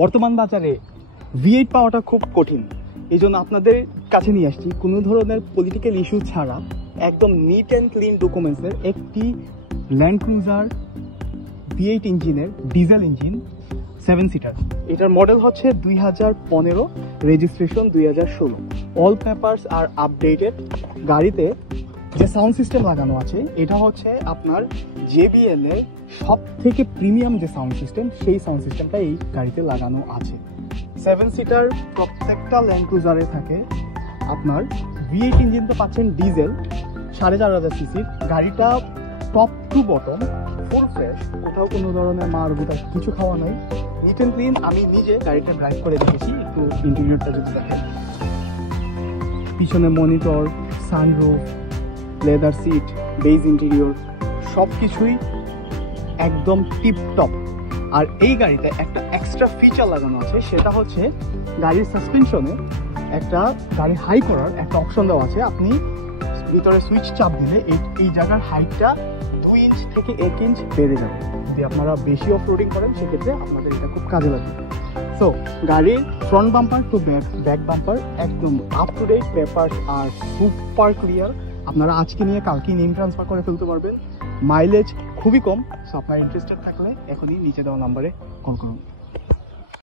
বর্তমান বাজারে V8 পাওয়াটা খুব কঠিন, এই জন্য আপনাদের কাছে নিয়ে আসছি কোনো ধরনের পলিটিক্যাল ইস্যু ছাড়া একদম নিট অ্যান্ড ক্লিন ডকুমেন্টসের একটি ল্যান্ড ক্রুজার V8 ইঞ্জিনের ডিজেল ইঞ্জিন 7 সিটার। এটার মডেল হচ্ছে 2015, রেজিস্ট্রেশন 2016। অল পেপারস আর আপডেটেড। গাড়িতে যে সাউন্ড সিস্টেম লাগানো আছে এটা হচ্ছে আপনার JBL এর সব থেকে প্রিমিয়াম যে সাউন্ড সিস্টেম, সেই সাউন্ড সিস্টেমটা এই গাড়িতে লাগানো আছে। 7 সিটার প্রত্যেকটা ল্যান্ড ক্রুজারে থাকে। আপনার V8 ইঞ্জিন তো পাচ্ছেন ডিজেল 4500 সিসির। গাড়িটা top to bottom full fresh, কোথাও কোনো ধরনের মার গুটা কিছু খাওয়া নাই, নিট অ্যান্ড ক্লিন। আমি নিজে গাড়িটা ড্রাইভ করে দেখেছি, একটু ইন্টেরিয়রটা যদি দেখেন, পিছনে monitor, sunroof, leather seat, beige interior সব কিছুই একদম টিপটপ। আর এই গাড়িতে একটা এক্সট্রা ফিচার লাগানো আছে, সেটা হচ্ছে গাড়ির সাসপেনশনে একটা গাড়ি হাই করার একটা অপশন দেওয়া আছে। আপনি ভিতরে সুইচ চাপ দিলে এই জায়গার হাইটটা 2 ইঞ্চ থেকে 1 ইঞ্চ বেড়ে যাবে। যদি আপনারা বেশি অফ রোডিং করেন সেক্ষেত্রে আপনাদের এটা খুব কাজে লাগবে। সো গাড়ির front bumper to back bumper একদম আপ টু ডেট, পেপার আর সুপার ক্লিয়ার। আপনারা আজকে নিয়ে কালকে নেম ট্রান্সফার করে ফেলতে পারবেন। মাইলেজ খুবই কম। সো আপনারা ইন্টারেস্টেড থাকলে এখনই নিচে দেওয়া নাম্বারে কল করুন।